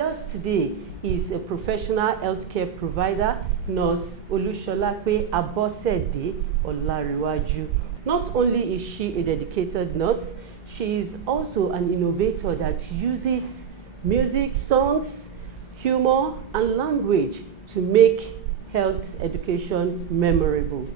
with us today is a professional healthcare provider, Nurse Olusolape Abosede Olariwaju. Not only is she a dedicated nurse, she is also an innovator that uses music, songs, humor, and language to make health education memorable.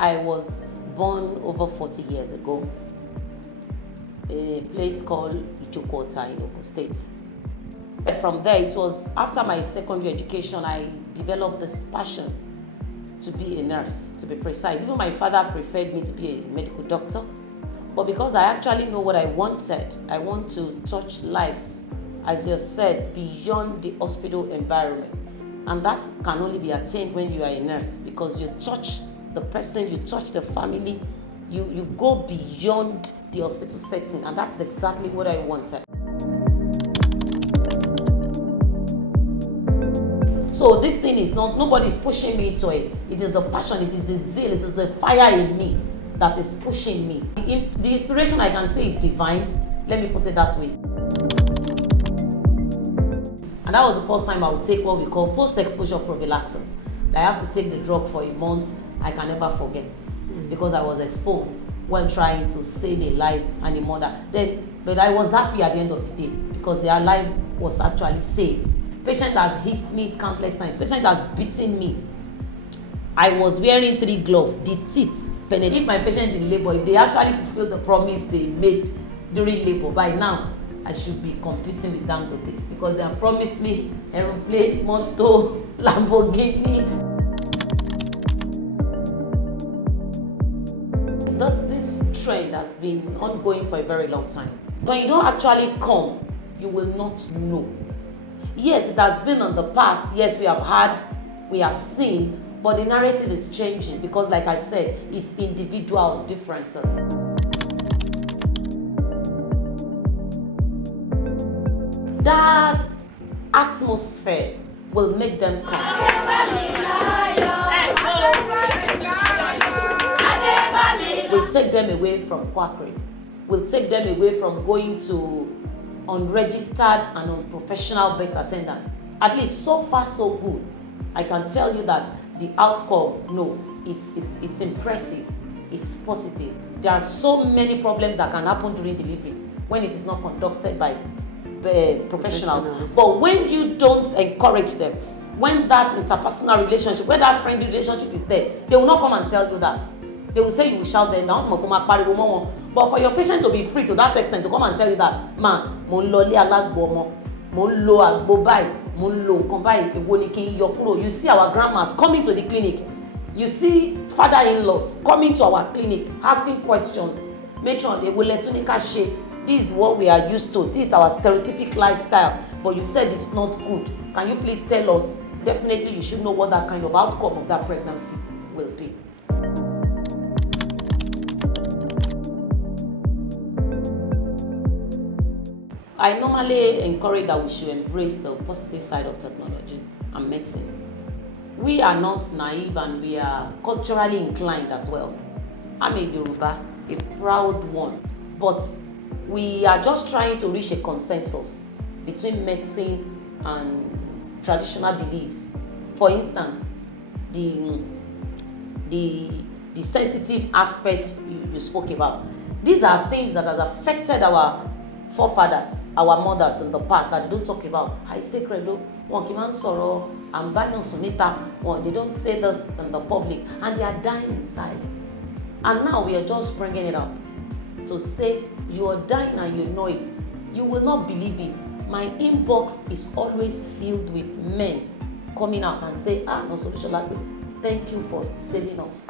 I was born over 40 years ago in a place called Ijokota in Ogun State. From there, it was after my secondary education, I developed this passion to be a nurse, to be precise. Even my father preferred me to be a medical doctor. But because I actually know what I wanted, I want to touch lives, as you have said, beyond the hospital environment. And that can only be attained when you are a nurse, because you touch the person, you touch the family, you go beyond the hospital setting, and that's exactly what I wanted. So this thing is not, nobody's pushing me to it. It is the passion, it is the zeal, it is the fire in me that is pushing me. The inspiration I can say is divine, let me put it that way. And that was the first time I would take what we call post-exposure prophylaxis. I have to take the drug for a month, I can never forget, because I was exposed when trying to save a life and a mother. But I was happy at the end of the day because their life was actually saved. Patient has hit me countless times. Patient has beaten me. I was wearing 3 gloves. The teeth penetrate my patient in labor. If they actually fulfill the promise they made during labor, by now I should be competing with Dangote because they have promised me aeroplane, motor, Lamborghini. This trend has been ongoing for a very long time. When you don't actually come, you will not know. Yes, it has been in the past. Yes, we have seen, but the narrative is changing because, like I've said, it's individual differences. That atmosphere will make them come. We'll take them away from quackery. We'll take them away from going to unregistered and unprofessional birth attendant. At least so far so good. I can tell you that the outcome, no, it's impressive, it's positive. There are so many problems that can happen during delivery when it is not conducted by professionals. But when you don't encourage them, when that interpersonal relationship, when that friendly relationship is there, they will not come and tell you that. They will say you will shout them down. But for your patient to be free to that extent to come and tell you that, man, mo lo le alagbo mo, mo lo agbo bai, mo lo nkan bai, ewo ni kin yo kuro. You see our grandmas coming to the clinic. You see father-in-laws coming to our clinic asking questions. Matron, they will let you shape. This is what we are used to. This is our stereotypic lifestyle. But you said it's not good. Can you please tell us? Definitely you should know what that kind of outcome of that pregnancy will be. I normally encourage that we should embrace the positive side of technology and medicine. We are not naive and we are culturally inclined as well. I'm a Yoruba, a proud one, but we are just trying to reach a consensus between medicine and traditional beliefs. For instance, the sensitive aspect you spoke about. These are things that has affected our forefathers, our mothers in the past that they don't talk about. I sacred, they don't say this in the public, and they are dying in silence. And now we are just bringing it up to say you are dying and you know it. You will not believe it. My inbox is always filled with men coming out and say, Nurse Olusolape, thank you for saving us.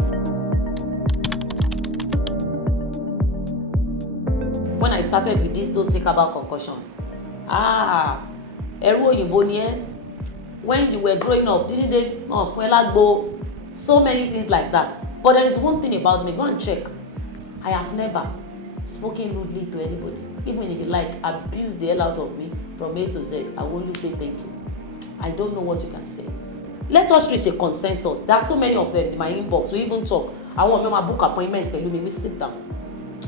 When I started with this, don't take about concussions. When you were growing up, didn't they? So many things like that. But there is one thing about me, go and check. I have never spoken rudely to anybody. Even if you like, abuse the hell out of me from A to Z, I will only say thank you. I don't know what you can say. Let us reach a consensus. There are so many of them in my inbox. We even talk. I want to book appointment, we sit down.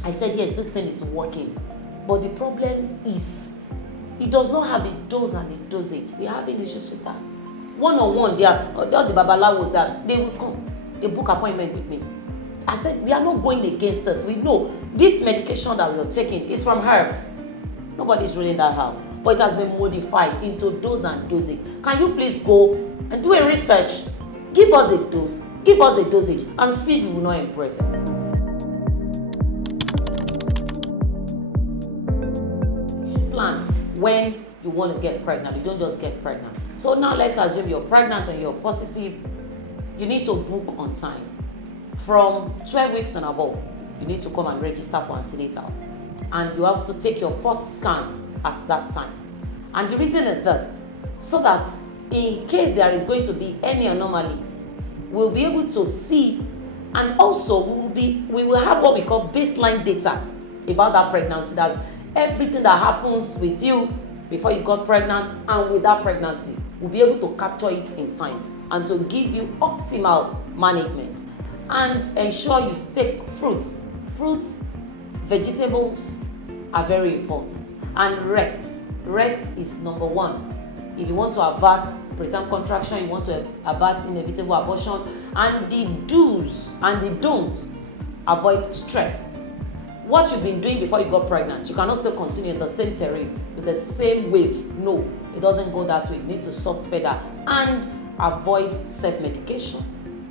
I said, yes, this thing is working. But the problem is, it does not have a dose and a dosage. We're having issues with that. One-on-one, all the babalawos that they will come, they book appointment with me. I said, we are not going against it. We know this medication that we are taking is from herbs. Nobody's ruling that out. But it has been modified into dose and dosage. Can you please go and do a research? Give us a dose, give us a dosage, and see if we will not impress it. Plan when you want to get pregnant. You don't just get pregnant. So now let's assume you're pregnant and you're positive. You need to book on time. From 12 weeks and above, you need to come and register for antenatal. And you have to take your fourth scan at that time. And the reason is this, so that in case there is going to be any anomaly, we'll be able to see, and also we will have what we call baseline data about that pregnancy. That's everything that happens with you before you got pregnant and with that pregnancy. We'll be able to capture it in time and to give you optimal management and ensure you take fruits. Fruits, vegetables are very important, and rest is number one. If you want to avert preterm contraction, you want to avert inevitable abortion, and the do's and the don'ts, avoid stress. What you've been doing before you got pregnant, you cannot still continue in the same terrain with the same wave. No, it doesn't go that way. You need to soft pedal and avoid self-medication.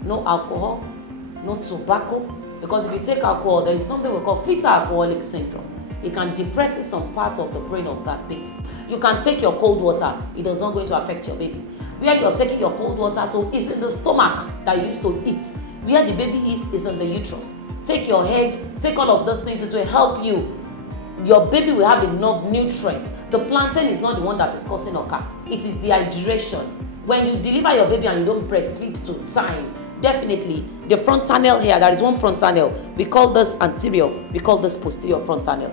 No alcohol, no tobacco, because if you take alcohol, there is something we call fetal alcoholic syndrome. It can depress some part of the brain of that baby. You can take your cold water, it does not going to affect your baby. Where you're taking your cold water to is in the stomach that you used to eat. Where the baby is in the uterus. Take your egg, take all of those things, it will help you. Your baby will have enough nutrients. The plantain is not the one that is causing oka. It is dehydration. When you deliver your baby and you don't breastfeed to time, definitely the frontanel here, there is one frontanel, we call this anterior, we call this posterior frontanel.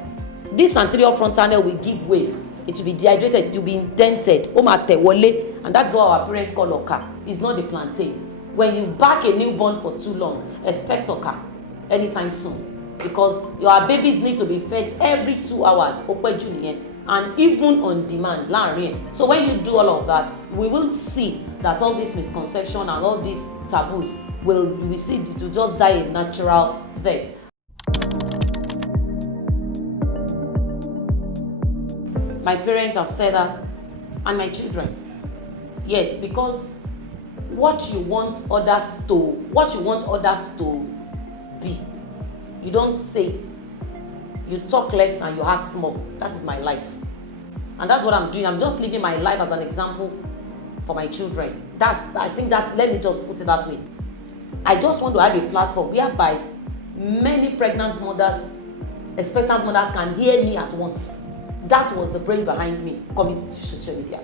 This anterior frontanel will give way. It will be dehydrated, it will be indented, and that's what our parents call oka. It's not the plantain. When you back a newborn for too long, expect oka anytime soon, because your babies need to be fed every 2 hours, and even on demand. So when you do all of that, we will see that all this misconception and all these taboos we see it will just die a natural death. My parents have said that, and my children. Yes, because what you want others to be, you don't say it. You talk less and you act more. That is my life. And that's what I'm doing. I'm just living my life as an example for my children. Let me just put it that way. I just want to have a platform whereby many pregnant mothers, expectant mothers can hear me at once. That was the brain behind me coming to social media.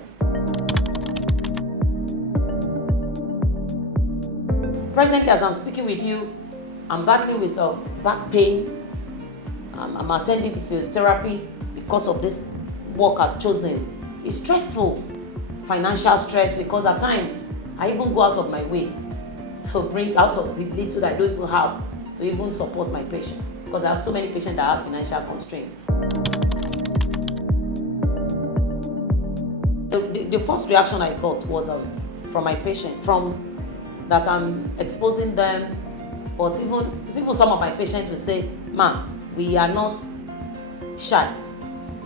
Presently, as I'm speaking with you, I'm battling with back pain. I'm attending physiotherapy because of this work I've chosen. It's stressful. Financial stress, because at times I even go out of my way to bring out of the little that I don't even have to even support my patient, because I have so many patients that have financial constraints. The first reaction I got was from my patient, from that I'm exposing them, but even some of my patients will say, "Ma, we are not shy.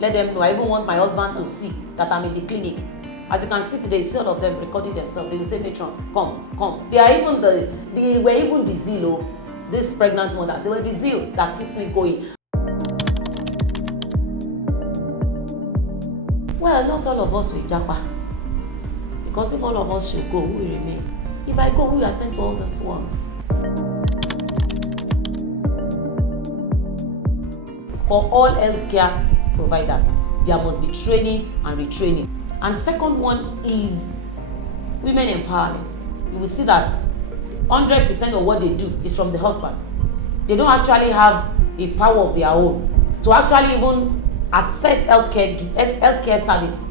Let them know. I even want my husband to see that I'm in the clinic." As you can see today, you see all of them recording themselves. They will say, "Matron, come." They were even the zeal, these pregnant mothers. They were the zeal that keeps me going. Well, not all of us will japa. Because if all of us should go, who will remain? If I go, who will attend to all these ones? For all healthcare providers, there must be training and retraining. And second one is women empowerment. You will see that 100% of what they do is from the husband. They don't actually have a power of their own to actually even access healthcare service.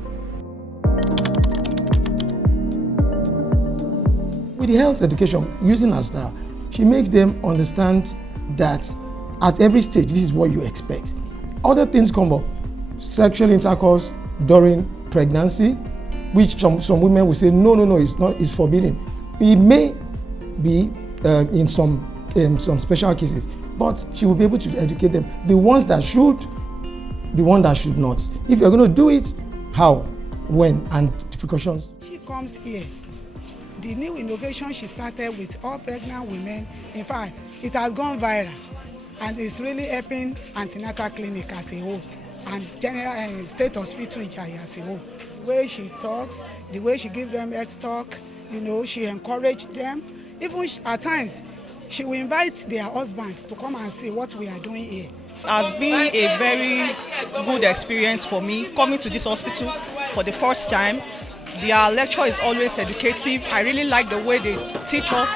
With the health education, using her style, she makes them understand that at every stage, this is what you expect. Other things come up. Sexual intercourse during pregnancy, which some women will say, no, it's not, it's forbidden. It may be in some special cases, but she will be able to educate them. The ones that should, the one that should not. If you're going to do it, how, when, and the precautions. She comes here. The new innovation she started with all pregnant women, in fact, it has gone viral, and it's really helping antenatal clinic as a whole and general state hospital as a whole. The way she talks, the way she gives them health talk, she encourages them. Even at times, she will invite their husband to come and see what we are doing here. It has been a very good experience for me coming to this hospital for the first time. Their lecture is always educative. I really like the way they teach us.